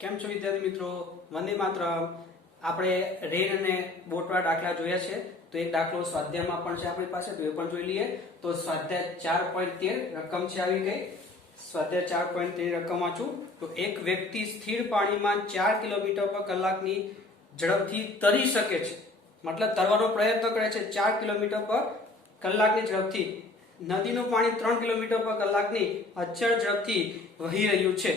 કેમ છો વિદ્યાર્થી મિત્રો? વંદે માતરમ. આપણે રેન અને બોટવાળા દાખલા જોયા છે. તો એક દાખલો સ્વાધ્યાયમાં પણ છે આપણી પાસે, તો એ પણ જોઈ લઈએ. તો સ્વાધ્યાય 4.13 રકમ છે આવી ગઈ. સ્વાધ્યાય 4.13 રકમ વાંચું તો એક વ્યક્તિ સ્થિર પાણીમાં 4 કિલોમીટર પર કલાકની ઝડપથી તરી શકે છે. મતલબ તરવાનો પ્રયત્ન કરે છે 4 કિલોમીટર પર કલાકની ઝડપથી. નદીનું પાણી 3 કિલોમીટર પર કલાકની અચળ ઝડપથી વહી રહ્યું છે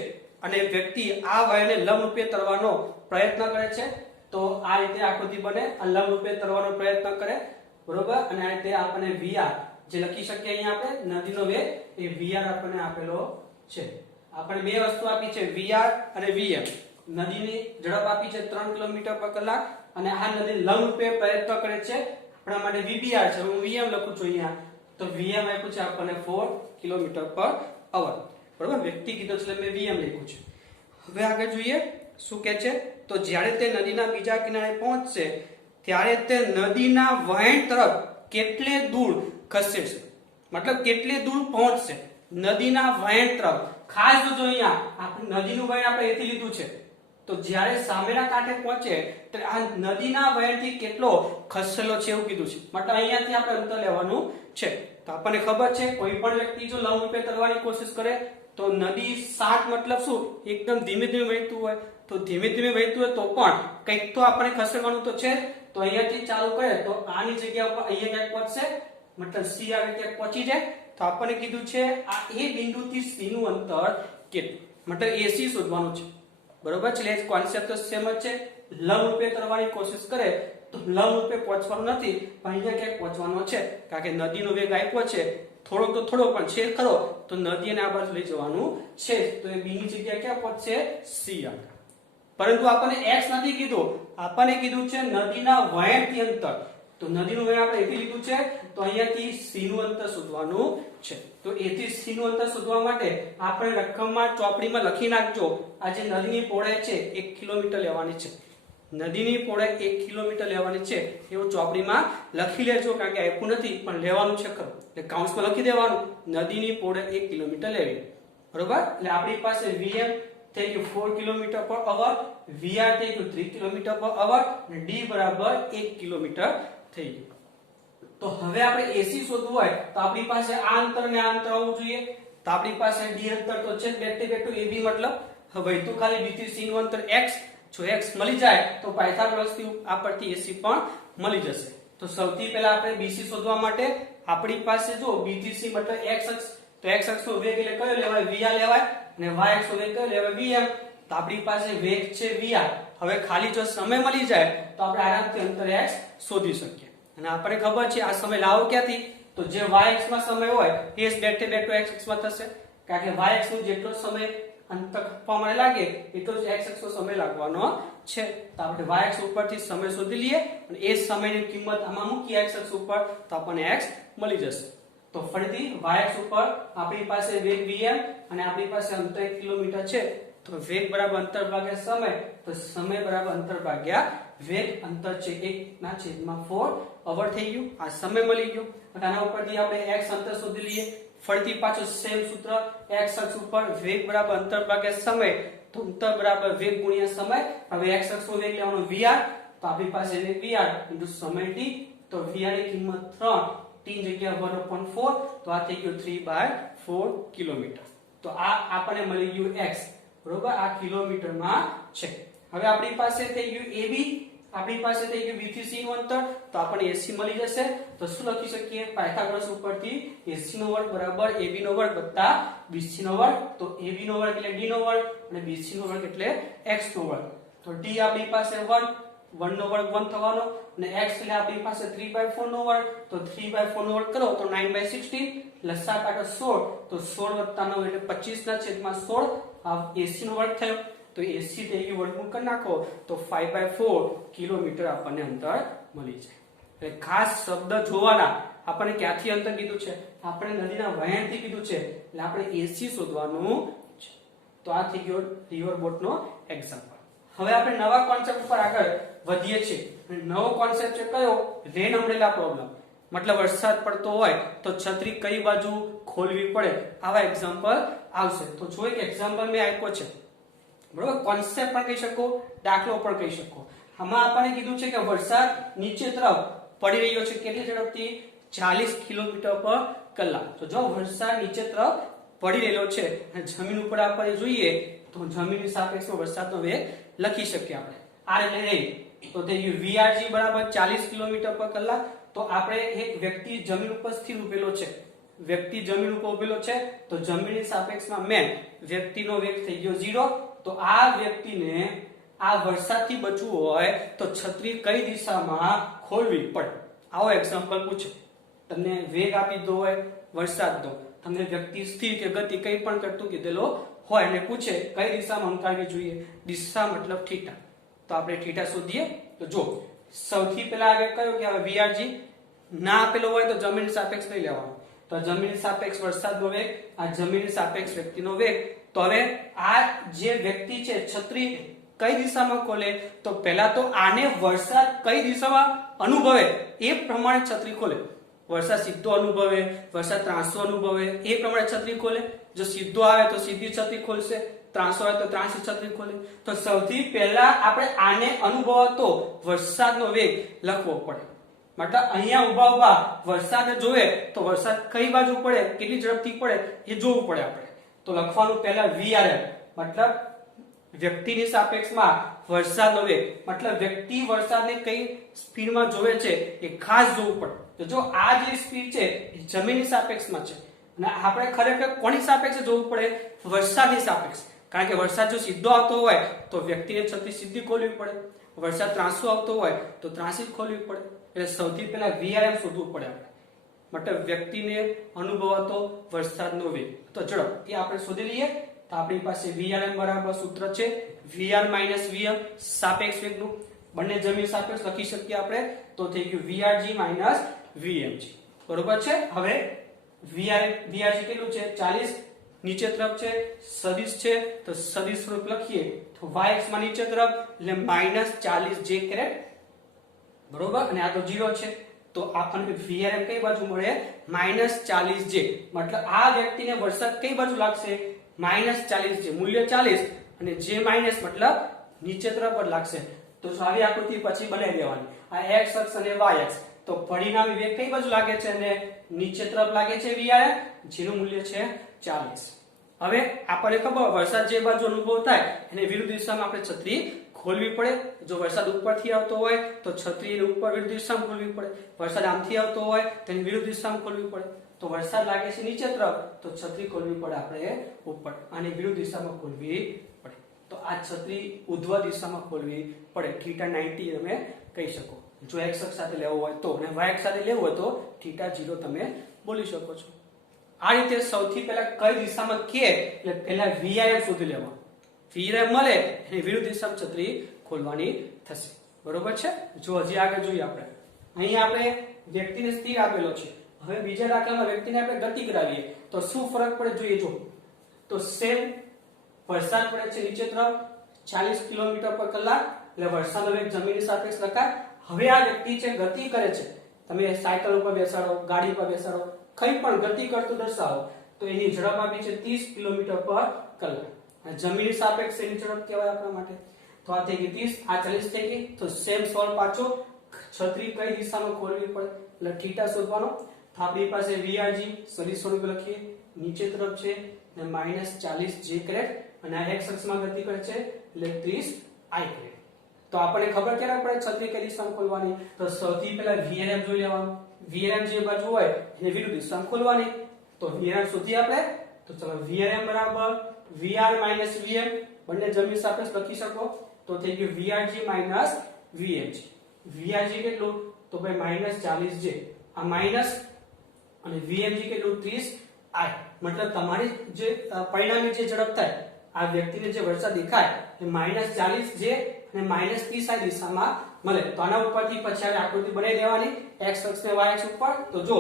અને વ્યક્તિ આ વયને લંબરૂપે તરવાનો પ્રયત્ન કરે છે. તો આ રીતે આકૃતિ બને, લંબરૂપે તરવાનો પ્રયત્ન કરે, બરોબર. અને આ રીતે આપણને વીઆર જે લખી શકીએ અહીંયા આપણે નદીનો વેગ એ વીઆર આપણને આપેલો છે. આપણને બે વસ્તુ આપી છે, વીઆર અને વીએમ. નદીની ઝડપ આપી છે 3 કિલોમીટર પર કલાક અને આ નદી લંબરૂપે પ્રયત્ન કરે છે. આપણા માટે વીબીઆર છે, હું વીએમ લખું છું અહીંયા. તો વીએમ આપ્યું છે આપણને 4 કિલોમીટર પર અવર, બરોબર. વ્યક્તિ કીધું છે એટલે મેં વીએમ લખ્યું છે. હવે આગળ જોઈએ શું કહે છે. તો જ્યારે તે નદીના બીજા કિનારે પહોંચશે ત્યારે તે નદીના વહેણ તરફ કેટલે દૂર ખસે છે, મતલબ કેટલે દૂર પહોંચશે નદીના વહેણ તરફ. ખાસ જોજો અહીંયા આપણે નદીનું વહેણ આપણે એથી લીધું છે. તો જ્યારે સામેના કાંઠે પહોંચે તો આ નદીના વહેણથી કેટલો ખસેલો છે એવું કીધું છે. મતલબ અહીંયાથી આપણે અંતર લેવાનું છે. તો આપણને ખબર છે કોઈ પણ વ્યક્તિ જો લંબરૂપે તરવાની કોશિશ કરે તો નદી શાંત મતલબ શું એકદમ ધીમે ધીમે વહેતું હોય, તો ધીમે ધીમે વહેતું હોય તો પણ કંઈક તો આપણે ખસેડવાનું તો છે. તો અહીંયાથી ચાલુ કરે તો આની જગ્યા ઉપર અહીંયા ક્યાંક પહોંચશે, મતલબ સી આવી ક્યાંક પહોંચી જાય. તો આપણને કીધું છે આ એ બિંદુથી સી નું અંતર કેટલું, મતલબ એસી શોધવાનું છે, બરોબર છે. એટલે કોન્સેપ્ટ તો સેમ જ છે. લંબરૂપે તરવાની કોશિશ કરે તો લંબરૂપે પહોંચવાનું નથી, પણ અહીંયા ક્યાંક પહોંચવાનો છે, કારણ કે નદીનો વેગ આપ્યો છે થોડોક તો થોડો પણ છે ખરો, તો નદીને આ બાજુ લઈ જવાનું છે. તો એ બી ની જગ્યાએ ક્યાં પહોંચશે? સી આગળ. પરંતુ આપણને એક્સ નથી કીધું, આપણને કીધું છે નદીના વહેણથી અંતર. તો નદીનું વહેણ આપણે એથી લીધું છે, તો અહીંયાથી સી નું અંતર શોધવાનું છે. તો એ થી સી નું અંતર શોધવા માટે આપણે રકમમાં ચોપડીમાં લખી નાખજો. આ જે નદીની પહોળાઈ છે 1 કિલોમીટર લેવાની છે. નદીની પહોળાઈ 1 કિલોમીટર લેવાની છે એવું ચોપડીમાં લખી લેજો, કારણ કે આપ્યું નથી પણ લેવાનું છે ખરું. એટલે કાઉન્સમાં લખી દેવાનું નદીની પહોળાઈ 1 કિલોમીટર લેવી, બરોબર. એટલે આપણી પાસે વીએમ થઈ ગયું 4 કિલોમીટર પર અવર, વીઆર થઈ ગયું 3 કિલોમીટર પર અવર અને ડી બરાબર 1 કિલોમીટર થઈ ગયું. તો હવે આપણે એસી શોધવું હોય તો આપણી પાસે આ અંતર ને આ અંતર આવવું જોઈએ. તો આપણી પાસે ડી અંતર તો છે બેઠે બેઠું એબી, મતલબ હવે તો ખાલી બી થી સી નું અંતર x. જો x મળી જાય તો પાયથાગોરસ થી આ પરથી એસી પણ મળી જશે. તો સૌથી પહેલા આપણે બીસી શોધવા માટે આપણી પાસે જો બી થી સી મતલબ x અક્ષ, તો x અક્ષનો વેગ એટલે કયો લેવાય? વીઆર લેવાય. અને y અક્ષનો વેગ કયો લેવાય? વીએમ. તો આપણી પાસે વેગ છે વીઆર. હવે ખાલી જો સમય મળી જાય તો આપણે આરામથી અંતર x શોધી શકીએ. અને આપણને ખબર છે આ સમય લાવો ક્યાંથી? તો જે y અક્ષમાં સમય હોય એ જ બેઠે બેઠો x અક્ષમાં થશે, કારણ કે y અક્ષનો જેટલો સમય અંતર આપવા માટે લાગે એટલો જ x અક્ષનો સમય લાગવાનો છે. તો આપણે y અક્ષ ઉપરથી સમય શોધી લઈએ અને એ સમયની કિંમત આમાં મૂકીએ x અક્ષ ઉપર તો આપણને x મળી જશે. તો ફરીથી y અક્ષ ઉપર આપણી પાસે વેગ vm અને આપણી પાસે અંતર 1 કિલોમીટર છે. તો વેગ બરાબર અંતર ભાગ્યા સમય, તો સમય બરાબર અંતર ભાગ્યા વેગ. અંતર છે 1/4 અવર થઈ ગયું. આ સમય મળી ગયો. આના ઉપરથી આપણે x અંતર શોધી લઈએ. ફરીથી પાછું સેમ સૂત્ર, x અક્ષ ઉપર વેગ બરાબર અંતર ભાગ્યા સમય, તો અંતર બરાબર વેગ ગુણ્યા સમય. હવે x અક્ષનો વેગ લેવાનો vr, તો આપણી પાસે વેગ vr * સમય t. તો vr ની કિંમત 3, t ની જગ્યાએ 1/4, તો આ થઈ ગયું 3/4 કિલોમીટર. તો આ આપણને મળી ગયું x, બરોબર. આ કિલોમીટરમાં છે. હવે આપણી પાસે થઈ ગયું ab, આપણી પાસે થઈ ગયું b થી c નું અંતર, તો આપણને ac મળી જશે. તો શું લખી શકીએ? પાયથાગોરસ ઉપરથી ac નો વર્ગ બરાબર ab નો વર્ગ વત્તા bc નો વર્ગ. તો ab નો વર્ગ એટલે d નો વર્ગ અને bc નો વર્ગ એટલે x નો વર્ગ. તો d આપણી પાસે 1 નો વર્ગ 1 થવાનો અને x એટલે આપણી પાસે 3/4 નો વર્ગ. તો 3/4 નો વર્ગ કરો તો 9/16, લસા કાઢો 16, તો 16 + 9 એટલે 25/16. આ ac નો વર્ગ થયો. તો ac થઈ ગયું વર્ગમૂળ કરી નાખો તો 5/4 કિલોમીટર આપણને અંતર મળી જાય. એટલે ખાસ શબ્દ જોવાના. આપણને ક્યાંથી અંતર કીધું છે? આપણે નદીના વહેણથી કીધું છે, એટલે આપણે ac શોધવાનું છે. તો આ થઈ ગયો રિવર બોટનો એક્ઝામ્પલ. હવે આપણે નવા કોન્સેપ્ટ ઉપર આગળ વધીએ છીએ. નવો કોન્સેપ્ટ છે કયો? રેન અમ્બ્રેલા પ્રોબ્લેમ. મતલબ વરસાદ પડતો હોય તો છત્રી કઈ બાજુ ખોલવી પડે, આવા એક્ઝામ્પલ આવશે. તો જો એક એક્ઝામ્પલ મેં આપ્યો છે બરોબર, કોન્સેપ્ટ પણ કહી શકો, દાખલો પણ કહી શકો. આમાં આપણને કીધું છે કે વરસાદ નીચે તરફ પડી રહ્યો છે કેટલી ઝડપથી 40 કિલોમીટર પર કલાક. તો જો વરસાદ નીચે તરફ પડી રહેલો છે અને જમીન ઉપર આપણે જોઈએ તો જમીનની સાપેક્ષમાં વરસાદનો વેગ લખી શકીએ આપણે. આ રીતે રહી તો તે VRG બરાબર 40 કિલોમીટર પર કલાક. તો આપણે એક વ્યક્તિ જમીન ઉપર સ્થિર ઉભેલો છે, વ્યક્તિ જમીન ઉપર ઉભેલો છે તો જમીનની સાપેક્ષમાં મેં વ્યક્તિનો વેગ થઈ ગયો 0. તો આ વ્યક્તિને આ વરસાદથી બચવું હોય તો છત્રી કઈ દિશામાં ખોલવી પડે. આવો એક્ઝામ્પલ પૂછો, તમને વેગ આપી દો હોય વરસાદનો, તમને વ્યક્તિ સ્થિર કે ગતિ કઈ પણ કરતું કીધેલો હોય અને પૂછે કઈ દિશામાં હંકારવી જોઈએ, દિશા મતલબ થીટા. તો આપણે થીટા શોધીએ. તો જો સૌથી પહેલા આગળ કયો કે હવે VRG ના આપેલો હોય તો જમીનની સાપેક્ષ લઈ લેવાનો. તો જમીનની સાપેક્ષ વરસાદનો વેગ, આ જમીનની સાપેક્ષ વ્યક્તિનો વેગ. તો હવે આ જે વ્યક્તિ છે છત્રી કઈ દિશામાં ખોલે, તો પહેલા તો આને વરસાદ કઈ દિશામાં અનુભવે એ પ્રમાણે છત્રી ખોલે. વરસાદ સીધો અનુભવે, વરસાદ ત્રાંસો અનુભવે એ પ્રમાણે છત્રી ખોલે. જો સીધો આવે તો સીધી છત્રી ખોલશે, ત્રાંસો આવે તો ત્રાંસી છત્રી ખોલે. તો સૌથી પહેલા આપણે આને અનુભવતો વરસાદનો વેગ લખવો પડે. મતલબ અહીંયા ઉભા ઉભા વરસાદ જોવે તો વરસાદ કઈ બાજુ પડે, કેટલી ઝડપથી પડે એ જોવું પડે આપણે. તો લખવાનું પહેલા VRM મતલબ વ્યક્તિની સાપેક્ષમાં વરસાદનો વેગ, મતલબ વ્યક્તિ વરસાદને કઈ સ્પીડમાં જોવે છે એ ખાસ જોવું પડે. તો જો આ જે સ્પીડ છે એ જમીનની સાપેક્ષમાં છે અને આપણે ખરેખર કોની સાપેક્ષે જોવું પડે, વરસાદની સાપેક્ષ. કારણ કે વરસાદ જો સીધો આવતો હોય તો વ્યક્તિને છત્રી સીધી ખોલવી પડે, વરસાદ ત્રાંસો આવતો હોય તો ત્રાંસી ખોલવી પડે. એટલે સૌથી પહેલા VRM શોધવું પડે આપણે, મતલબ વ્યક્તિને અનુભવાતો વરસાદનો વેગ. તો ચલો એ આપણે શોધી લઈએ. તો આપણી પાસે VRM બરાબર સૂત્ર છે VR - VM સાપેક્ષ વેગનું. બંને જમીન સાપેક્ષ લખી શકીએ આપણે. તો થઈ ગયું VRG - VMG. બરોબર છે. હવે VRG કેટલું છે 40 નીચે તરફ છે, સદિશ છે તો સદિશ સ્વરૂપ લખીએ તો y માં નીચે તરફ એટલે -40 j કેરેટ. બરોબર, અને આ તો 0 છે તો આપણને VRM કઈ બાજુ મળે, -40 j. મતલબ આ વ્યક્તિને વરસાદ કઈ બાજુ લાગશે, -40 j. મૂલ્ય 40 અને j માઈનસ મતલબ નીચે તરફ જ લાગશે. તો આવી આકૃતિ પછી બનાવી દેવાની. આ x અક્ષ અને y અક્ષ. તો પરિણામી વેગ કઈ બાજુ લાગે છે અને નીચે તરફ લાગે છે VRM, જેનું મૂલ્ય છે 40. હવે આપણને ખબર વરસાદ જે બાજુ અનુભવ થાય એને વિરુદ્ધ દિશામાં આપણે છત્રી ખોલવી પડે. જો વરસાદ ઉપરથી આવતો હોય તો છત્રી ઉપર વિરુદ્ધ દિશામાં ખોલવી પડે, વરસાદ આમથી આવતો હોય તો એની વિરુદ્ધ દિશામાં ખોલવી પડે. તો વરસાદ લાગે છે નીચે તરફ તો છત્રી ખોલવી પડે આપણે ઉપર અને વિરુદ્ધ દિશામાં ખોલવી પડે. તો આ છત્રી ઉધ્વ દિશામાં ખોલવી પડે. θ 90 તમે કહી શકો જો x અક્ષ સાથે લેવો હોય તો, અને y અક્ષ સાથે લેવો હોય તો θ 0 તમે બોલી શકો છો. આ રીતે સૌથી પહેલા કઈ દિશામાં કે એટલે પહેલા VRM શોધી લેવાનું. VRM મળે અને વિરુદ્ધ દિશામાં છત્રી ખોલવાની થશે. બરોબર છે. જો હજી આગળ જોઈએ આપણે. અહીં આપણે વ્યક્તિને સ્થિર આપેલો છે. હવે બીજા દાખલામાં વ્યક્તિને આપણે ગતિ કરાવીએ તો શું ફરક પડે જોઈએ. જો તો સેમ વરસાદ પડે છે નીચે તરફ 40 કિલોમીટર પર કલાક એટલે વરસાદનો વેગ જમીનની સાપેક્ષ લખાય. હવે આ વ્યક્તિ છે ગતિ કરે છે, તમે સાયકલ ઉપર બેસાડો, ગાડી પર બેસાડો, કઈ પણ ગતિ કરતું દર્શાવો તો એની ઝડપ આપી છે 30 કિલોમીટર પર કલાક. જમીનની સાપેક્ષ એની ઝડપ કહેવાય આપણા માટે. તો આ થઈ ગઈ 30, આ 40 થઈ ગઈ. તો સેમ સોલ્વ પાછો છત્રી કઈ દિશામાં ખોલવી પડે એટલે θ શોધવાનો. તો આપણી પાસે VRG સદિશ સ્વરૂપ લખીએ, નીચે તરફ છે અને -40 j કેરેટ અને આ x અક્ષમાં ગતિ કરે છે એટલે 30 i કેરેટ. તો આપણને ખબર ક્યારે પડે છત્રી કઈ દિશામાં ખોલવાની, તો સૌથી પહેલા VRM જોઈ લેવાનું. VRM જે બાજુ હોય એને વિરુદ્ધ દિશામાં ખોલવાની. તો VRM શોધી આપણે. તો ચલો VRM બરાબર VR - VM બંને જમીન સાપેક્ષ લખી શકો. તો થઈ ગયું VRG - VMG. VRG કેટલું તો ભાઈ -40 j, આ માઈનસ અને VMG કેટલું 30 i. મતલબ તમારી જે પરિણામી જે ઝડપ થાય આ વ્યક્તિને જે વરસાદ દેખાય એ -40 j અને -30 i દિશામાં મળે. તો આના ઉપરથી પછી આપણે આકૃતિ બનાવી દેવાની x અક્ષ ને y અક્ષ ઉપર. તો જો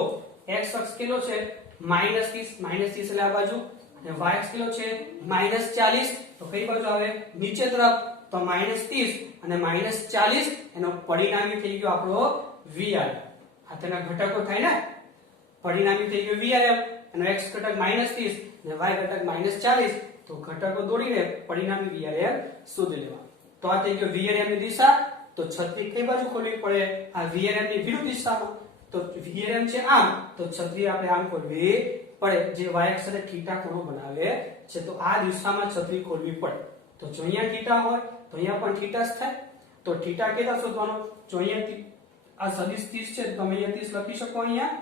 x અક્ષ કેટલો છે -30 એટલે આ બાજુ અને y અક્ષ કેટલો છે -40 તો કઈ બાજુ આવે નીચે તરફ. તો -30 અને -40 એનો પરિણામી થઈ ગયો આપણો VRM. આ તેના ઘટકો થાય ને, પરિણામી થઈ ગયો VRM. અને x ઘટક -30 અને y ઘટક -40, તો ઘટકો દોડીને પરિણામી VRM શોધી લેવા. તો આ થઈ ગયો VRM ની દિશા. તો છત્રી કઈ બાજુ ખોલવી પડે? આ VRM ની વિરુદ્ધ દિશામાં. તો VRM છે આમ, તો છત્રી આપણે આમ ખોલવી પડે, જે y અક્ષ સાથે θ ખૂણો બનાવે છે. તો આ દિશામાં છત્રી ખોલવી પડે. તો જો અહીંયા θ હોય તો અહીંયા પણ θ જ થાય. તો θ કેટલા શોધવાનો? જો અહીંયા આ સદિશ 30 છે, તો તમે અહીંયા 30 લખી શકો અહીંયા.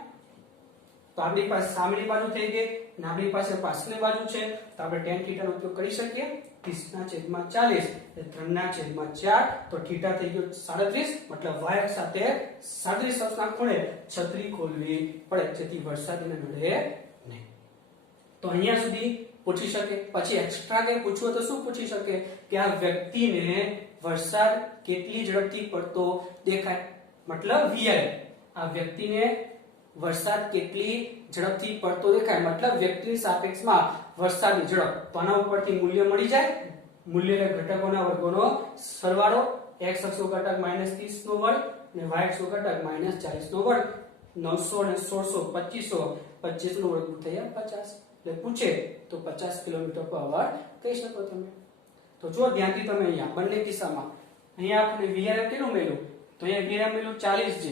તો આપણી પાસે સામેની બાજુ થઈ ગઈ અને આપણી પાસે પાછળની બાજુ છે, તો આપણે tan θ નો ઉપયોગ કરી શકીએ. 30/40 એટલે 3/4, તો θ થઈ ગયો 37, મતલબ y અક્ષ સાથે 37 અંશના ખૂણે છત્રી ખોલવી પડે, જેથી વરસાદ એને નડે નહીં. તો અહીંયા સુધી પૂછી શકે. પછી એક્સ્ટ્રા કઈ પૂછવું તો શું પૂછી શકે? કે આ વ્યક્તિને વરસાદ કેટલી ઝડપથી પડતો દેખાય, મતલબ VRM. આ વ્યક્તિને વરસાદ કેટલી ઝડપથી પડતો દેખાય, મતલબ વ્યક્તિની સાપેક્ષમાં વરસાદની ઝડપ. તો આના ઉપરથી મૂલ્ય મળી જાય. મૂલ્ય એટલે ઘટકોના વર્ગોનો સરવાળો. x અક્ષ ઘટક -30 નો વર્ગ અને y અક્ષ ઘટક -40 નો વર્ગ. 900 અને 1600 2500 નો વર્ગ થયા 50. એટલે પૂછે તો 50 કિલોમીટર/h કહી શકો તમે. તો જો ધ્યાનથી તમે અહીંયા બંને કિસ્સામાં અહીંયા આપણે VRM કેટલું મળ્યું? તો અહીંયા VRM મળ્યું 40 છે,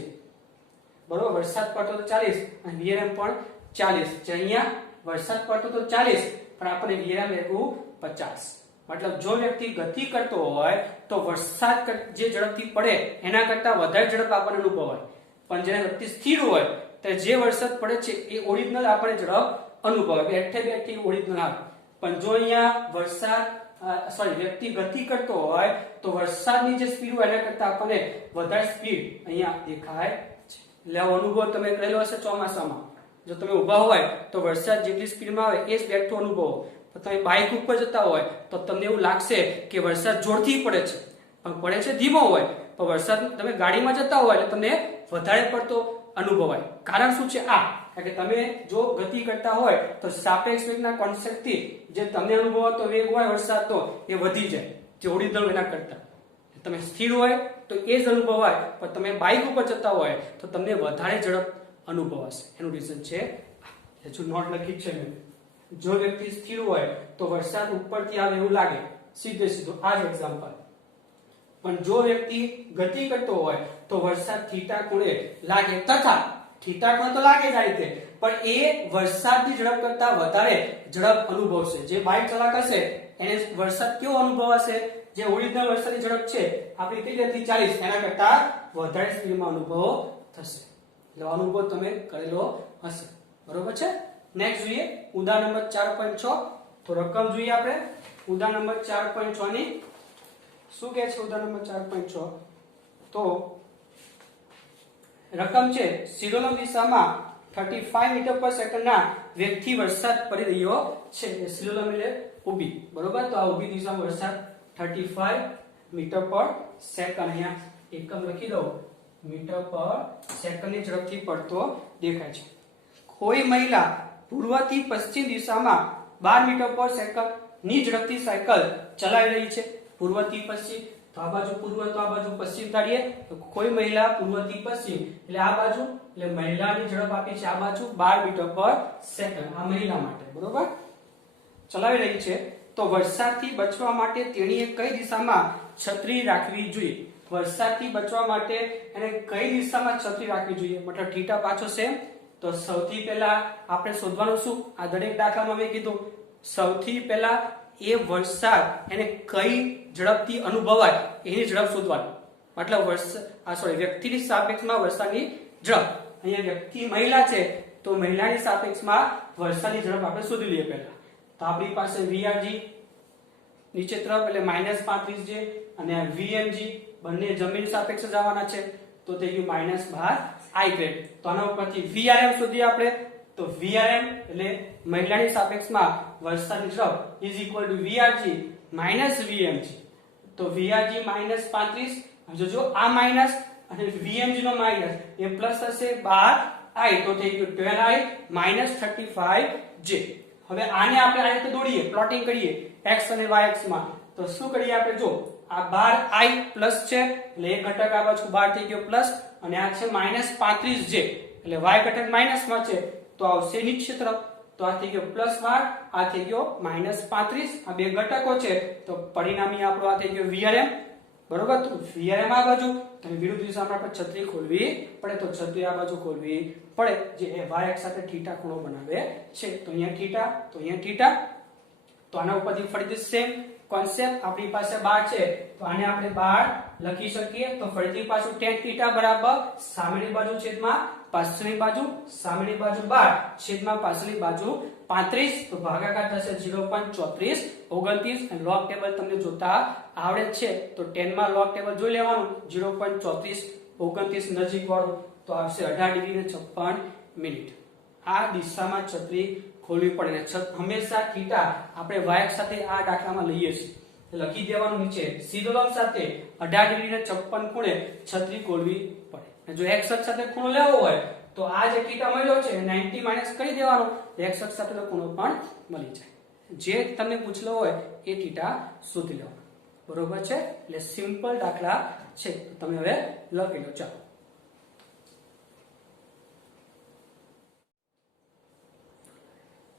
બરોબર. વરસાદ પડતો તો 40 અને VRM પણ 40 છે. અહીંયા વરસાદ પડતો તો 40 પણ આપણે VRM લેવું 50. મતલબ જો વ્યક્તિ ગતિ કરતો હોય તો વરસાદ જે ઝડપથી પડે એના કરતા વધારે ઝડપ આપણને અનુભવાય. પણ જેને વ્યક્તિ સ્થિર હોય તો જે વરસાદ પડે છે એ ઓરિજિનલ આપણે ઝડપ અનુભવાય, બેઠે બેઠી ઓરિજિનલ આવે. પણ જો અહીંયા વ્યક્તિ ગતિ કરતો હોય તો વરસાદની જે સ્પીડ હોય એના કરતા આપણને વધારે સ્પીડ અહીંયા દેખાય છે. એટલે આ અનુભવ તમે કરેલો હશે ચોમાસામાં. જો તમે ઊભા હોય તો વરસાદ જેટલી સ્પીડમાં આવે એ જ બેઠો અનુભવો. તમે બાઇક ઉપર જતા હોય તો તમને એવું લાગશે કે વરસાદ જોરથી પડે છે, પણ પડે છે ધીમો હોય. પણ વરસાદ તમે ગાડીમાં જતા હોય એટલે તમને વધારે પડતો અનુભવાય. કારણ શું છે? આ કે તમે જો ગતિ કરતા હોય તો સાપેક્ષ વેગના કોન્સેપ્ટથી જે તમને અનુભવાતો વેગ હોય વરસાદનો એ વધી જાય, જે ઓરિજિનલ એના કરતા. તમે સ્થિર હોય તો એ જ અનુભવાય, પણ તમે બાઇક ઉપર જતા હોય તો તમને વધારે ઝડપ અનુભવાશે. એનું રીઝન છે હજુ નોટ લખી છે મેં. જો વ્યક્તિ સ્થિર હોય તો વરસાદ ઉપરથી આવે એવું લાગે, સીધે સીધું. આ જ એક્ઝામ્પલ. પણ જો વ્યક્તિ ગતિ કરતો હોય તો વરસાદ θ ખૂણે લાગે, તથા θ ખૂણે તો લાગે જ આ રીતે, પણ એ વરસાદની ઝડપ કરતા વધારે ઝડપ અનુભવશે. જે બાઇક ચાલક હશે એને વરસાદ કેવો અનુભવાશે? જે ઓરિજિનલ વરસાદની ઝડપ છે આપણી કઈ હતી 40, એના કરતા વધારે સ્પીડમાં અનુભવ થશે. એટલે અનુભવ તમે કરેલો હશે, બરોબર છે. નેક્સ્ટ જોઈએ ઉદાહરણ નંબર 4.6. તો રકમ જોઈએ આપણે ઉદાહરણ નંબર 4.6 ની. શું કહે છે ઉદાહરણ નંબર 4.6? તો રકમ છે શિરોલંબ દિશામાં 35 મીટર પર સેકન્ડના વેગથી વરસાદ પડી રહ્યો છે. શિરોલંબ એટલે ઊભી, બરોબર. તો આ ઊભી દિશામાં વરસાદ 35 મીટર પર સેકન્ડ, અહીંયા એકમ લખી દઉં, મીટર પર સેકન્ડની ઝડપથી પડતો દેખાય છે. કોઈ મહિલા પૂર્વથી પશ્ચિમ દિશામાં 12 મીટર પર સેકન્ડ ની ઝડપથી સાયકલ ચલાવી રહી છે. પૂર્વથી પશ્ચિમ, તો આ બાજુ પૂર્વ તો આ બાજુ પશ્ચિમ ધારીએ. તો કોઈ મહિલા પૂર્વથી પશ્ચિમ એટલે આ બાજુ, એટલે મહિલાની ઝડપ આપી છે આ બાજુ 12 મીટર પર સેકન્ડ. આ મહિલા માટે, બરોબર, ચલાવી રહી છે. તો વરસાદથી બચવા માટે તેણીએ કઈ દિશામાં છત્રી રાખવી જોઈએ? વરસાદથી બચવા માટે એને કઈ દિશામાં છત્રી રાખવી જોઈએ? મતલબ θ પાછો સેમ. તો સૌથી પહેલા આપણે શોધવાનું શું? આ દરેક દાખલામાં મેં કીધું સૌથી પહેલા એ વરસાદ એને કઈ ઝડપથી અનુભવાય એની ઝડપ શોધવાની. મતલબ વ્યક્તિની સાપેક્ષમાં વરસાદની ઝડપ. અહીંયા વ્યક્તિ મહિલા છે તો મહિલાની સાપેક્ષમાં વરસાદની ઝડપ આપણે શોધી લઈએ પહેલા. તો આપણી પાસે VRG નીચે તરફ એટલે -35 છે અને VMG બંને જમીન સાપેક્ષ જ આવવાના છે, તો થઈ ગયું -12 I ગ્રેડ. તો આના ઉપરથી VRM શોધીએ આપણે. તો VRM એટલે મહિલાની સાપેક્ષમાં વરસાદની ઝડપ is equal to VRG minus VMG. તો VRG -35, જો આ માઇનસ અને VMG નો માઇનસ એ પ્લસ થશે 12I, તો થઈ ગયું 12I -35J. હવે આને આપણે આ રીતે દોડીએ, પ્લોટિંગ કરીએ x અને y અક્ષમાં. તો શું કરીએ આપણે? જો આ 12I પ્લસ છે એટલે એક ઘટક આ બાજુ 12 થઈ ગયો પ્લસ, અને આ છે -35J એટલે y ઘટક માઇનસમાં છે તો આવશે નીચે તરફ. તો આ થઈ ગયો +12, આ થઈ ગયો -35. આ બે ઘટકો છે તો પરિણામી આપણો આ થઈ ગયો VRM. બરોબર, તો VRM આ બાજુ, તો વિરુદ્ધ દિશામાં આપણે છત્રી ખોલવી પડે, તો છત્રી આ બાજુ ખોલવી પડે, જે y અક્ષ સાથે θ ખૂણો બનાવે છે. તો અહીંયા θ, તો અહીંયા θ. તો આના ઉપરથી ફરીથી સેમ કોન્સેપ્ટ, આપણી પાસે 12 છે તો આને આપણે 12 લખી શકીએ. તો ફરીથી પાછું tan θ બરાબર સામેની બાજુ છેદમાં પાછળની બાજુ, સામેની બાજુ 12 છેદમાં પાછળની બાજુ 35, તો ભાગાકાર થશે 0.34 29. અને log ટેબલ તમને જોતા આવડે છે તો 10 માં log ટેબલ જોઈ લેવાનું, 0.34 29 નજીક વાળું તો આવશે 18 ડિગ્રી ને 56 મિનિટ. આ દિશામાં છત્રી ખોલવી પડે ને હંમેશા θ આપણે y અક્ષ સાથે આ દાખલામાં લઈએ છીએ, લખી દેવાનું નીચે સિદ્ધલંબ સાથે 18 ડિગ્રી ને 56 ખૂણે છત્રી ખોલવી પડે. જો x અક્ષ સાથે ખૂણો લેવો હોય તો આ જે θ મળ્યો છે 90 માઈનસ કરી દેવાનો, x અક્ષ સાથેનો ખૂણો પણ મળી જાય. જે તમને પૂછેલો હોય એ θ શોધી લેવાનો. બરોબર છે, એટલે સિમ્પલ દાખલા છે. તમે હવે લખી લો. ચાલો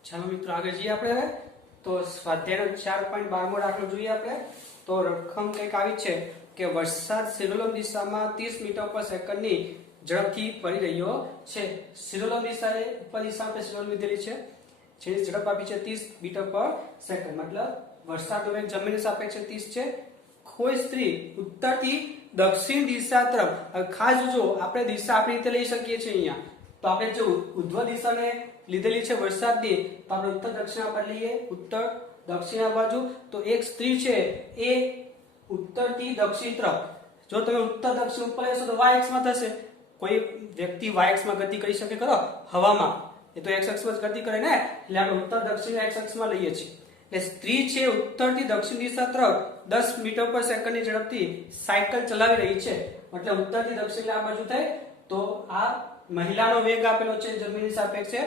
ચાલો મિત્રો આગળ જઈએ આપણે હવે. તો સ્વાધ્યાયનો 4.12મો દાખલો જોઈએ આપણે. તો રકમ કંઈક આવી છે કે વરસાદ શિરોલંબ દિશામાં 30 મીટર પર સેકન્ડની ઝડપથી પડી રહ્યો છે. શિરોલંબ દિશા ઉપર દિશા આપણે શિરોલંબ લીધેલી છે, જેની ઝડપ આપી છે 30 મીટર પર સેકન્ડ, મતલબ વરસાદનો વેગ જમીનની સાપેક્ષે 30 છે. કોઈ સ્ત્રી ઉત્તરથી દક્ષિણ દિશા તરફ, ખાસ જોજો આપણે દિશા આપણી રીતે લઈ શકીએ છીએ. અહીંયા તો આપણે જો ઉધ્વ દિશાને લીધેલી છે વરસાદની, તો આપણે ઉત્તર દક્ષિણ બદલીએ, ઉત્તર દક્ષિણ બાજુ. તો એક સ્ત્રી છે એ ઉત્તરથી દક્ષિણ તરફ, જો તમે ઉત્તર દક્ષિણ ઉપર લેશો તો y અક્ષમાં થશે. કોઈ વ્યક્તિ y અક્ષમાં ગતિ કરી શકે ખરો હવામાં? એ તો x અક્ષમાં જ ગતિ કરે ને, એટલે આપણે ઉત્તર દક્ષિણ x અક્ષમાં લઈએ છીએ. એટલે સ્ત્રી છે ઉત્તરથી દક્ષિણ દિશા તરફ 10 મીટર પર સેકન્ડની ઝડપથી સાયકલ ચલાવી રહી છે. એટલે ઉત્તરથી દક્ષિણ આ બાજુ થાય તો આ મહિલાનો વેગ આપેલો છે જમીનની સાપેક્ષે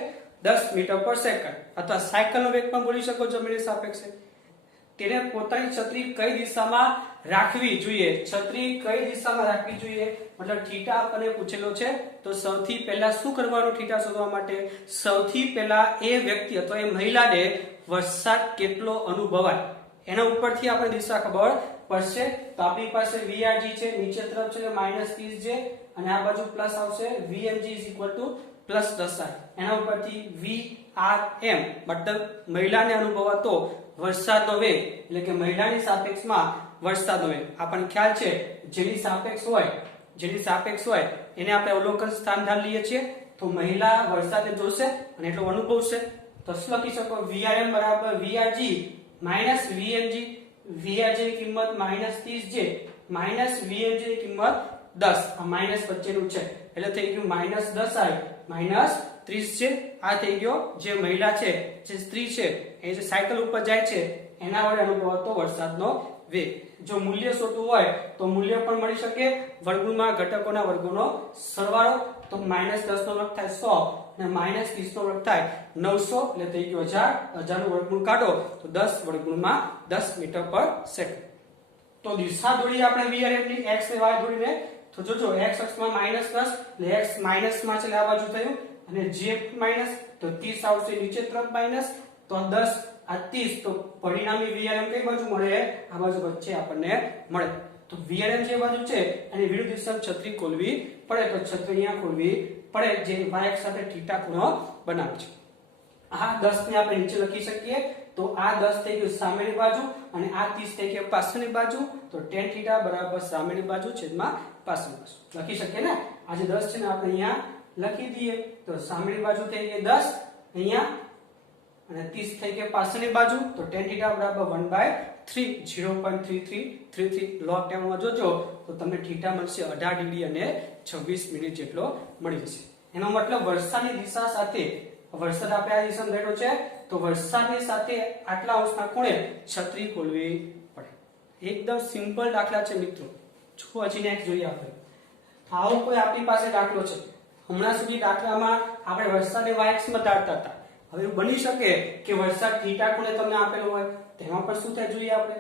10 મીટર પર સેકન્ડ, અથવા સાયકલનો વેગ પણ બોલી શકો જમીનની સાપેક્ષે. તેને પોતાની છત્રી કઈ દિશામાં રાખવી જોઈએ? છત્રી કઈ દિશામાં રાખવી જોઈએ મતલબ θ આપણને પૂછેલો છે. તો સૌથી પહેલા શું કરવાનું θ શોધવા માટે? સૌથી પહેલા એ વ્યક્તિ અથવા એ મહિલાને વરસાદ કેટલો અનુભવાય એના ઉપરથી આપણે દિશા ખબર પડશે. તો આપણી પાસે VRG છે, નીચે તરફ છે -30 છે, અને આ બાજુ પ્લસ આવશે VMG +10i. એના ઉપરથી VRM મતલબ મહિલાને અનુભવાતો વરસાદનો વેગ, એટલે કે મહિલાની સાપેક્ષમાં વરસાદનો વેગ. આપણને ખ્યાલ છે જેની સાપેક્ષ હોય એને આપણે અવલોકન સ્થાન ધાર લઈએ છીએ. તો મહિલા વરસાદને જોશે અને એટલો અનુભવશે. તો શું લખી શકો? VRM બરાબર VRG માઈનસ VMG. VRG ની કિંમત -30 છે, માઈનસ VMG ની કિંમત 10. આ માઈનસ વચ્ચેનું છે એટલે થઈ ગયું -10i -30 છે. આ થઈ ગયો જે મહિલા છે, જે સ્ત્રી છે, એ જે સાયકલ ઉપર જાય છે એના વડે અનુભવાતો વરસાદનો વેગ. જો મૂલ્ય શોધવું હોય તો મૂલ્ય પણ મળી શકે, વર્ગમૂળમાં ઘટકોના વર્ગોનો સરવાળો. તો -10 નો વર્ગ થાય 100 અને -30 નો વર્ગ થાય 900, એટલે થઈ ગયો 1000. 1000 નું વર્ગમૂળ કાઢો તો 10 વર્ગમૂળમાં 10 મીટર પર સેકન્ડ. તો દિશા દોરી આપણે VRM ની x ને y દોરીને. તો જોજો x અક્ષમાં -10 એટલે x માઈનસમાં છે આ બાજુ થયું, અને જે માઈનસ તો 30 આવશે નીચે તરફ માઈનસ, તો 10 આ 30, તો પરિણામી VRM કઈ બાજુ મળે? આ બાજુ વચ્ચે આપણને મળે. તો VRM જે બાજુ છે એની વિરુદ્ધ દિશામાં છત્રી ખોલવી પડે, તો છત્રી અહીંયા ખોલવી પડે જે y અક્ષ સાથે θ ખૂણો બનાવે છે. આ 10 ને આપણે નીચે લખી શકીએ. તો આ 10 થઈ ગયું સામેની બાજુ અને આ 30 થઈ ગયું પાછળની બાજુ. તો tan θ બરાબર સામેની બાજુ છેદમાં પાછળની બાજુ લખી શકીએ ને. આ જે 10 છે ને આપણે અહીંયા લખી દઈએ. તો સામેની બાજુ થઈ ગઈ 10 અહીંયા, અને 30 થઈ ગઈ પાછળની બાજુ. તો tan θ બરાબર 1/3 0.3333. log ટેબલમાં જોજો તો તમને θ મળશે 18 ડિગ્રી અને 26 મિનિટ જેટલો મળી જશે. એનો મતલબ વરસાદની દિશા સાથે, વરસાદ આપણે આ દિશામાં રહેલો છે તો વરસાદની સાથે આટલા અંશના ખૂણે છત્રી ખોલવી પડે. એકદમ સિમ્પલ દાખલા છે મિત્રો. જો હજી નેક્સ્ટ જોઈએ આપણે. આવો કોઈ આપણી પાસે દાખલો છે. હમણાં સુધી દાખલામાં આપણે વરસાદને y અક્ષમાં ધારતા હતા. હવે એવું બની શકે કે વરસાદ θ ખૂણે તમને આપેલો હોય, તેમાં પણ શું થાય જોઈએ આપણે.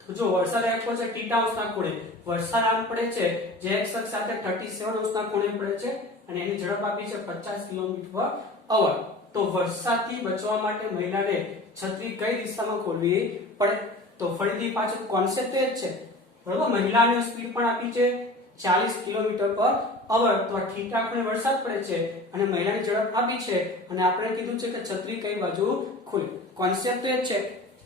તો જો વરસાદ આપ્યો છે θ અંશના ખૂણે, વરસાદ આમ પડે છે જે x અક્ષ સાથે 37 અંશના ખૂણે પડે છે, અને એની ઝડપ આપી છે 50 કિલોમીટર પર અવર. તો વરસાદથી બચવા માટે મહિલાને છત્રી કઈ દિશામાં ખોલવી પડે? તો ફરીથી પાછો કોન્સેપ્ટ એ જ છે, બરોબર. મહિલાને સ્પીડ પણ આપી છે 40 કિલોમીટર પર અવર, તો થીટા ખૂણે વરસાદ પડે છે અને મહિલાની ઝડપ આપી છે અને આપણે કીધું છે કે છત્રી કઈ બાજુ ખોલી. કોન્સેપ્ટ તો એ જ છે,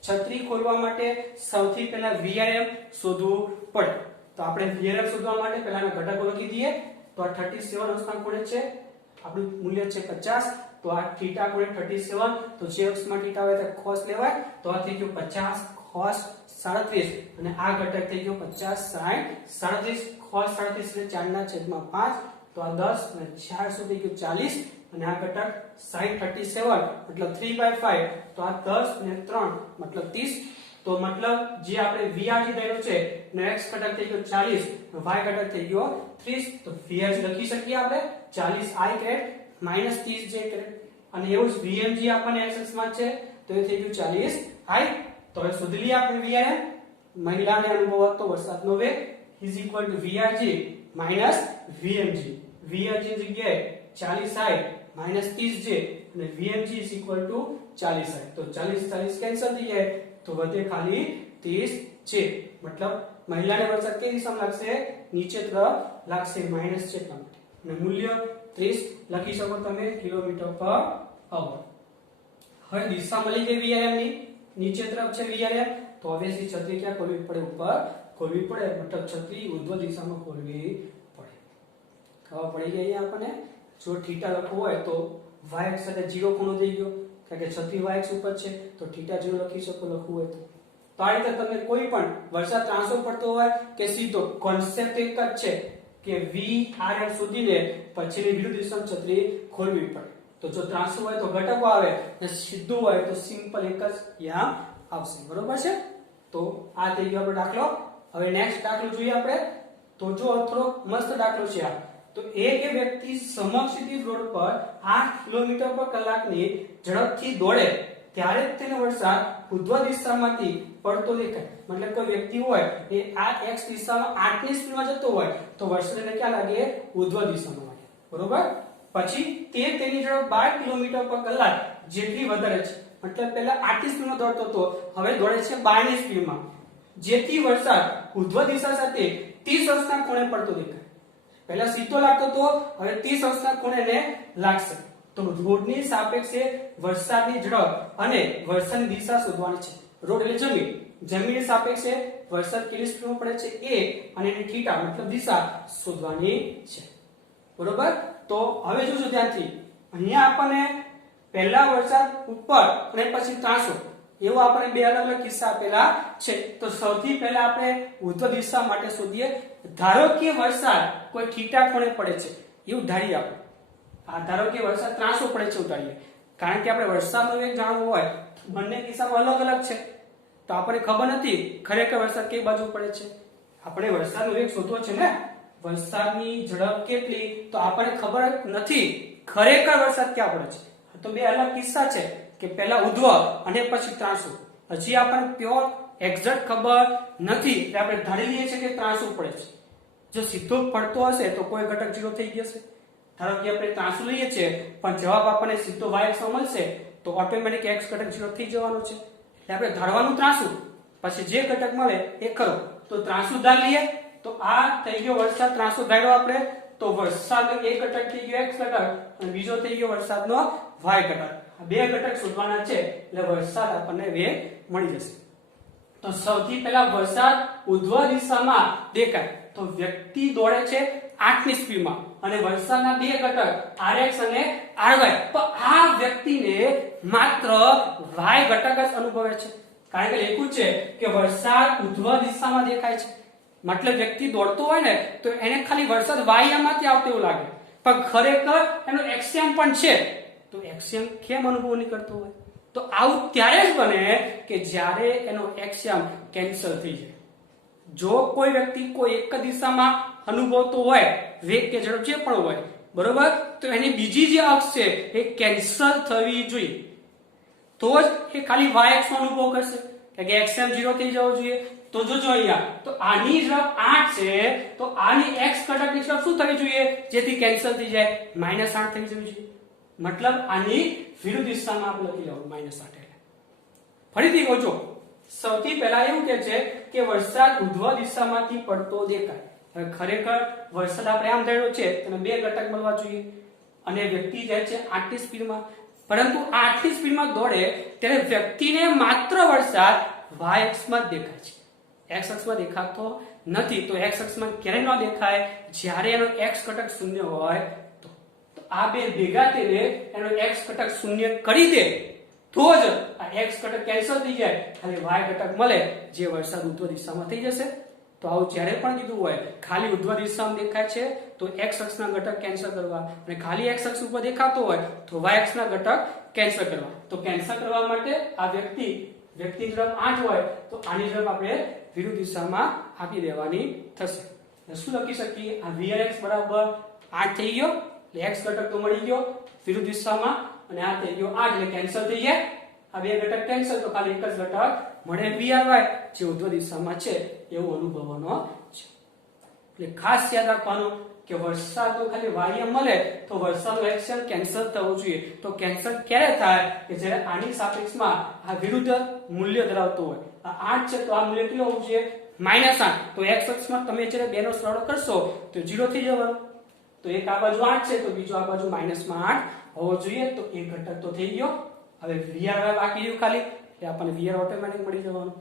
છત્રી ખોલવા માટે સૌથી પહેલા VRM શોધવું પડે. તો આપણે VRM શોધવા માટે પહેલાના ઘટકો લખી દઈએ. તો આ 37 અંશના ખૂણે છે, આપણું મૂલ્ય છે 50. તો આ થીટા ખૂણે 37, તો જે અક્ષમાં થીટા હોય તે cos લેવાય. તો આ થઈ ગયું 50 cos 37 અને આ ઘટક થઈ ગયો 50 sin 37. cos 37 એટલે 4/5, તો આ 10 અને 4 શું થઈ ગયું 40 અને આ ઘટક sin 37 મતલબ 3/5, તો આ 10 અને 3 મતલબ 30. તો મતલબ જે આપણે VRG ધાર્યો છે નો x ઘટક થઈ ગયો 40, y ઘટક થઈ ગયો 30. તો VRG લખી શકીએ આપણે 40i caret minus 30j caret, અને એવું જ VMG આપણને x અક્ષમાં છે તો એ થઈ ગયું 40i. તો હવે શોધી લઈએ આપણે VRM. મહિલાને અનુભવાતો વરસાદનો વેગ is equal to VRG minus VMG. VRG ની જગ્યાએ 40i માઈનસ 30j અને VMG is equal to 40i. તો 40 કેન્સલ થઈ જાય તો વધે ખાલી 30j. મતલબ મહિલાને વરસાદ કઈ દિશામાં લાગશે? નીચે તરફ લાગશે, માઈનસ છે એટલા માટે. અને મૂલ્ય 30 લખી શકો તમે કિલોમીટર પર અવર. હવે દિશા મળી ગઈ VRM ની, નીચે તરફ છે VRM, તો ઓબ્વિયસલી છત્રી ક્યાં ખોલવી પડે? ઉપર ખોલવી પડે. મતલબ છત્રી ઉર્ધ્વ દિશામાં ખોલવી પડે. ખબર પડી ગઈ અહીંયા આપણને. જો થીટા લખવું હોય તો y અક્ષ સાથે 0 ખૂણો થઈ ગયો, કારણ કે છત્રી y અક્ષ ઉપર છે, તો થીટા 0 લખી શકો લખવું હોય તો. તો આ રીતે તમે કોઈ પણ વરસાદ ટ્રાન્સફર પડતો હોય કે સીધો, કોન્સેપ્ટ એક જ છે કે VRM શોધીને પછીની વિરુદ્ધ દિશામાં છત્રી ખોલવી પડે. તો જો ટ્રાન્સફર હોય તો ઘટકો આવે અને સીધું હોય તો સિમ્પલ એક જ યાં આવશે. બરોબર છે? તો આ થઈ ગયો આપણો દાખલો. હવે નેક્સ્ટ દાખલો જોઈએ આપણે. તો જો થોડો મસ્ત દાખલો છે આ. તો એક વ્યક્તિ સમક્ષિતિજ રોડ પર 8 કિલોમીટર પર કલાકની ઝડપથી દોડે ત્યારે તેનો વરસાદ ઉર્ધ્વ દિશામાંથી પડતો દેખાય. મતલબ કોઈ વ્યક્તિ હોય એ આ x દિશામાં 8 ની સ્પીડમાં જતો હોય તો વરસાદ એને ક્યાં લાગે? ઉર્ધ્વ દિશામાં લાગે. બરોબર? પછી તે તેની ઝડપ 12 કિલોમીટર પર કલાક જેટલી વધારે છે. મતલબ પહેલા 8 ની સ્પીડમાં દોડતો હતો, હવે દોડે છે 12 ની સ્પીડમાં, જેથી વરસાદ ઉર્ધ્વ દિશા સાથે 30 અંશના ખૂણે પડતો દેખાય. પહેલા સીધો લાગતો હતો, હવે 30 અંશના ખૂણે લાગશે. તો રોડની સાપેક્ષે વરસાદની ઝડપ અને વરસાદની દિશા શોધવાની છે. રોડ એટલે જમીન, જમીનની સાપેક્ષે વરસાદ કેટલી સ્પીડમાં પડે છે એ અને એની થીટા મતલબ દિશા શોધવાની છે. બરોબર? તો હવે જોજો ધ્યાનથી. અહીંયા આપણને પહેલા વરસાદ ઉપર અને પછી ત્રાંસો, એવું આપણે બે અલગ અલગ કિસ્સા આપેલા છે. તો સૌથી પહેલા આપણે ઉર્ધ્વ દિશા માટે શોધીએ. ધારો કે વરસાદ કોઈ થીટા ખૂણે પડે છે એવું ધારીએ આપણે. આ ધારો કે વરસાદ ત્રાંસો પડે છે એવું ધારીએ. કારણ કે આપણે વરસાદનો વેગ જાણવો હોય તો બંને કિસ્સામાં અલગ અલગ છે. તો આપણને ખબર નથી ખરેખર વરસાદ કઈ બાજુ પડે છે. આપણે વરસાદનો વેગ શોધવો છે ને, વરસાદની ઝડપ કેટલી, તો આપણને ખબર નથી ખરેખર વરસાદ ક્યાં પડે છે. તો બે અલગ કિસ્સા છે કે પહેલા ઉર્ધ્વ અને પછી ત્રાંસો. હજી આપણને પ્યોર એક્ઝેક્ટ ખબર નથી એટલે આપણે ધારી લઈએ છીએ કે ત્રાંસો પડે છે. જો સીધો પડતો હશે તો કોઈ ઘટક 0 થઈ જશે. ધારો કે આપણે ત્રાંસો લઈએ છીએ પણ જવાબ આપણને સીધો y અક્ષમાં મળશે તો ઓટોમેટિક x ઘટક 0 થઈ જવાનો છે. એટલે આપણે ધારવાનું ત્રાંસુ, પછી જે ઘટક મળે એ કરો. તો ત્રાંસુ ધાર લઈએ તો આ થઈ ગયો વરસાદ. ત્રાંસુ ધાર્યો આપણે તો વરસાદનો એક ઘટક થઈ ગયો x ઘટક અને બીજો થઈ ગયો વરસાદનો y ઘટક. આ બે ઘટક શોધવાના છે એટલે વરસાદ આપણને વેગ મળી જશે. તો સૌથી પહેલા વરસાદ ઉર્ધ્વ દિશામાં દેખાય તો વ્યક્તિ દોડે છે 8 ની સ્પીડમાં અને વરસાદના બે ઘટક rx અને ry. તો આ વ્યક્તિને માત્ર y ઘટક જ અનુભવે છે, કારણ કે લખ્યું છે કે વરસાદ ઉર્ધ્વ દિશામાં દેખાય છે. મતલબ વ્યક્તિ દોડતો હોય ને તો એને ખાલી વરસાદ y માંથી આવતો એવું લાગે, પણ ખરેખર એનો એક્સિયમ પણ છે. તો એક્સિયમ કેમ અનુભવ નહીં કરતો હોય? તો આવું ત્યારે જ બને કે જ્યારે એનો એક્સિયમ કેન્સલ થઈ જાય. જો કોઈ વ્યક્તિ કોઈ એક દિશામાં અનુભવતો હોય વેગ કે ઝડપ જે પણ હોય, બરોબર, તો એની બીજી જે અક્ષ છે એ કેન્સલ થવી જોઈએ, તો જ એ ખાલી y અક્ષનો અનુભવ કરશે. કે એક્સિયમ 0 થઈ જવો જોઈએ. તો જોજો અહીંયા, તો આની ઝડપ 8 છે તો આની x ઘટકની ઝડપ શું થવી જોઈએ જેથી કેન્સલ થઈ જાય? -8 થઈ જવી જોઈએ. મતલબ આની વિરુદ્ધ દિશામાં આપણે લખી લેવાનું -8 એટલે ફરીથી કહું છું સૌથી પહેલા એવું કે છે કે વરસાદ ઉધ્વ દિશામાંથી પડતો દેખાય હવે ખરેખર વરસાદ આપણે આમ થયેલો છે તેને બે ઘટક મળવા જોઈએ અને વ્યક્તિ જાય છે 8 ની સ્પીડમાં પરંતુ 8 ની સ્પીડમાં દોડે ત્યારે વ્યક્તિને માત્ર વરસાદ y અક્ષમાં જ દેખાય છે x અક્ષમાં દેખાતો નથી તો x અક્ષમાં ક્યારે ન દેખાય જ્યારે એનો x ઘટક શૂન્ય હોય તો આ બે ભેગા થઈને એનો x ઘટક શૂન્ય કરી દે તો જ આ x ઘટક કેન્સલ થઈ જાય ખાલી y ઘટક મળે જે વરસાદ ઉત્તર દિશામાં થઈ જશે તો આવું જ્યારે પણ કીધું હોય ખાલી ઉત્તર દિશામાં દેખાય છે તો x અક્ષના ઘટક કેન્સલ કરવા અને ખાલી x અક્ષ ઉપર દેખાતો હોય તો y અક્ષના ઘટક કેન્સલ કરવા તો કેન્સલ કરવા માટે આ વ્યક્તિની તરફ 8 હોય તો આની તરફ આપણે વિરુદ્ધ દિશામાં આપી દેવાની થશે શું લખી શકીએ આ vrx બરાબર 8 થઈ ગયો એટલે x ઘટક તો મળી ગયો વિરુદ્ધ દિશામાં અને આ થઈ ગયો 8 એટલે કેન્સલ થઈ જાય આ બે ઘટક કેન્સલ તો ખાલી એક જ ઘટક મળે vry જે ઉર્ધ્વ દિશામાં છે એવું અનુભવવાનો છે એટલે ખાસ યાદ રાખવાનું કે વરસાદ તો ખાલી y મળે તો વરસાદનો એક્શન કેન્સલ થવો જોઈએ તો કેન્સલ ક્યારે થાય કે જ્યારે આની સાપેક્ષમાં આ વિરુદ્ધ મૂલ્ય ધરાવતો હોય આ 8 છે તો આ મૂલ્ય કેટલું હોવું જોઈએ -8 તો x અક્ષમાં તમે જ્યારે બે નો સરવાળો કરશો તો 0 થઈ જવાનો તો એક આ બાજુ 8 છે તો બીજો આ બાજુ -8 હોવો જોઈએ તો એક ઘટક તો થઈ ગયો હવે vry બાકી રહ્યું ખાલી એટલે આપણને vr ઓટોમેટિક મળી જવાનું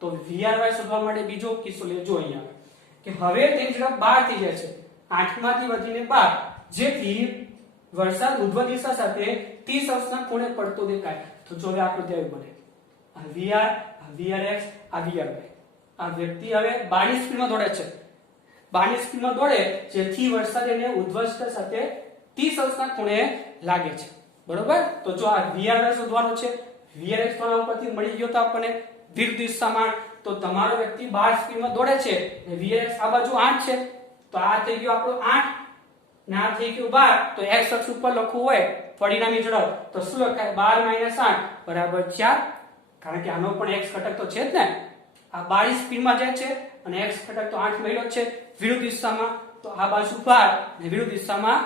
તો vry શોધવા માટે બીજો કિસ્સો લેજો અહીંયા કે હવે તેની ઝડપ 12 થઈ જાય છે 8 માંથી વધીને 12 જેથી વરસાદ ઉધ્વ દિશા સાથે 30 અંશના ખૂણે પડતો દેખાય તો જો હવે આકૃતિ આવી બને આ vr આ vrx આ vry આ વ્યક્તિ હવે 12 સ્પીડમાં દોડે છે 12 સ્પીડમાં દોડે જેથી વરસાદ એને ઉધ્વ દિશા સાથે 30 અંશના ખૂણે લાગે છે બરોબર તો જો આ vry શોધવાનો છે vrx કોના ઉપરથી મળી ગયો તો આપણને વિરુદ્ધ દિશામાં તો તમારો વ્યક્તિ 12 સ્પીડમાં દોડે છે અને vrx આ બાજુ 8 છે તો આ થઈ ગયો આપણો 8 ને આ થઈ ગયું 12 તો x અક્ષ ઉપર લખવું હોય પરિણામી ઝડપ તો શું લખાય 12 8 બરાબર 4 કારણ કે આનો પણ x ઘટક તો છે જ ને આ 22 સ્પીડમાં જાય છે અને x ઘટક તો 8 મળ્યો છે વિરુદ્ધ દિશામાં તો આ બાજુ 12 અને વિરુદ્ધ દિશામાં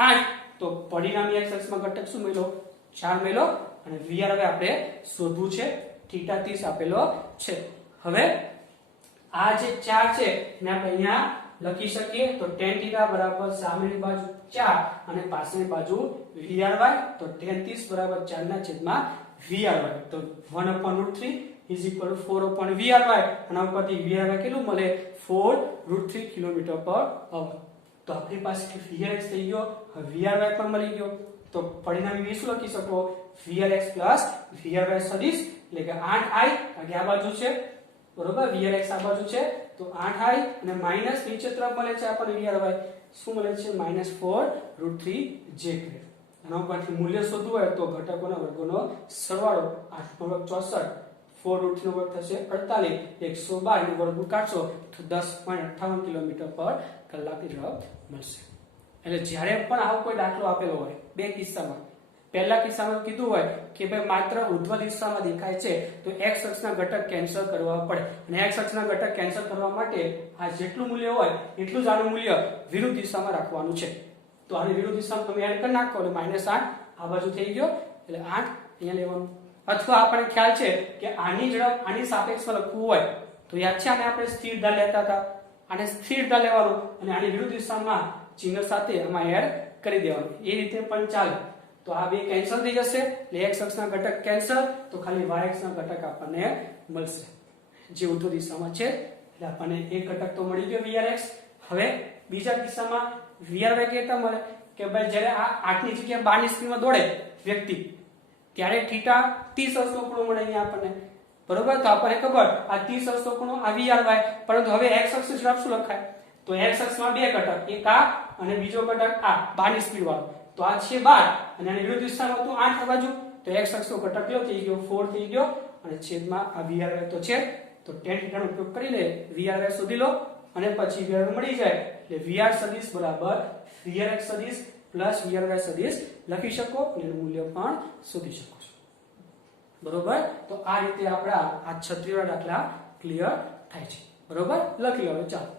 8 તો પરિણામી x અક્ષમાં ઘટક શું મળ્યો 4 મળ્યો અને vr હવે આપણે શોધવું છે θ 30 આપેલો છે હવે આ જે 4 છે એને આપણે અહીંયા લખી શકીએ તો tan θ બરાબર સામેની બાજુ 4 અને પાછળની બાજુ vry તો tan 30 બરાબર 4 ના છેદમાં vry તો 1/√3 4/vry અને ઉપરથી vry કેટલું મળે 4√3 km/h તો આપણી પાસે vrx થઈ ગયો vry પણ મળી ગયો તો પરિણામી શું લખી શકો vrx vry સદિશ એટલે કે 8i કારણ કે આ બાજુ છે બરોબર vrx આ બાજુ છે તો 8i અને માઈનસ નીચે તરફ મળે છે આપણને vry શું મળે છે -4√3j આના ઉપરથી મૂલ્ય શોધવું હોય તો ઘટકોના વર્ગોનો સરવાળો 8 નો વર્ગ 64 4√3 નો વર્ગ થશે 48 112 નો વર્ગ કાઢશો તો 10.58 km/કલાકની ઝડપ મળશે એટલે જ્યારે પણ આવો કોઈ દાખલો આપેલો હોય બે કિસ્સામાં પહેલા કિસ્સામાં કીધું હોય કે ભાઈ માત્ર ઉર્ધ્વ દિશામાં દેખાય છે તો x અક્ષના ઘટક કેન્સલ કરવા પડે અને x અક્ષના ઘટક કેન્સલ કરવા માટે આ જેટલું મૂલ્ય હોય એટલું જ આનું મૂલ્ય વિરુદ્ધ દિશામાં રાખવાનું છે તો આની વિરુદ્ધ દિશામાં તમે એડ કરી નાખો એટલે -8 આ બાજુ થઈ ગયો એટલે 8 અહીંયા લેવાનું અથવા આપણને ખ્યાલ છે કે આની ઝડપ આની સાપેક્ષમાં લખવું હોય તો યાદ છે આને આપણે સ્થિર ઢાળ લેતા હતા આને સ્થિર ઢાળ લેવાનું અને આની વિરુદ્ધ દિશામાં ચિહ્ન સાથે આમાં એડ કરી દેવાનું એ રીતે પણ ચાલે તો આ બે કેન્સલ થઈ જશે એટલે x અક્ષના ઘટક કેન્સલ તો ખાલી y અક્ષના ઘટક આપણને મળશે જે ઉર્ધ્વ દિશામાં છે એટલે આપણને એક ઘટક તો મળી ગયો vrx હવે બીજા કિસ્સામાં vry કેટલા મળે કે ભાઈ જ્યારે આ 8 ની જગ્યાએ 12 ની સ્પીડમાં દોડે વ્યક્તિ ત્યારે θ 30 અંશનો ખૂણો મળે અહીંયા આપણને બરોબર તો આપણને ખબર આ 30 અંશનો ખૂણો આ vry પરંતુ હવે x અક્ષ ઝડપ શું લખાય તો x અક્ષમાં બે ઘટક એક આ અને બીજો ઘટક આ 12 ની સ્પીડ વાળો તો આ છે 12 અને આની વિરુદ્ધ દિશામાં તો 8 આ બાજુ તો x અક્ષનો ઘટક કેટલો થઈ ગયો 4 થઈ ગયો અને છેદમાં આ vry તો છે તો tan θ નો ઉપયોગ કરી લે vry શોધી લો અને પછી vry મળી જાય એટલે vr સદિશ બરાબર vrx સદિશ પ્લસ vry સદિશ લખી શકો અને એનું મૂલ્ય પણ શોધી શકો છો બરોબર તો આ રીતે આપણા આ 36 દાખલા ક્લિયર થાય છે બરોબર લખી લો ચાલો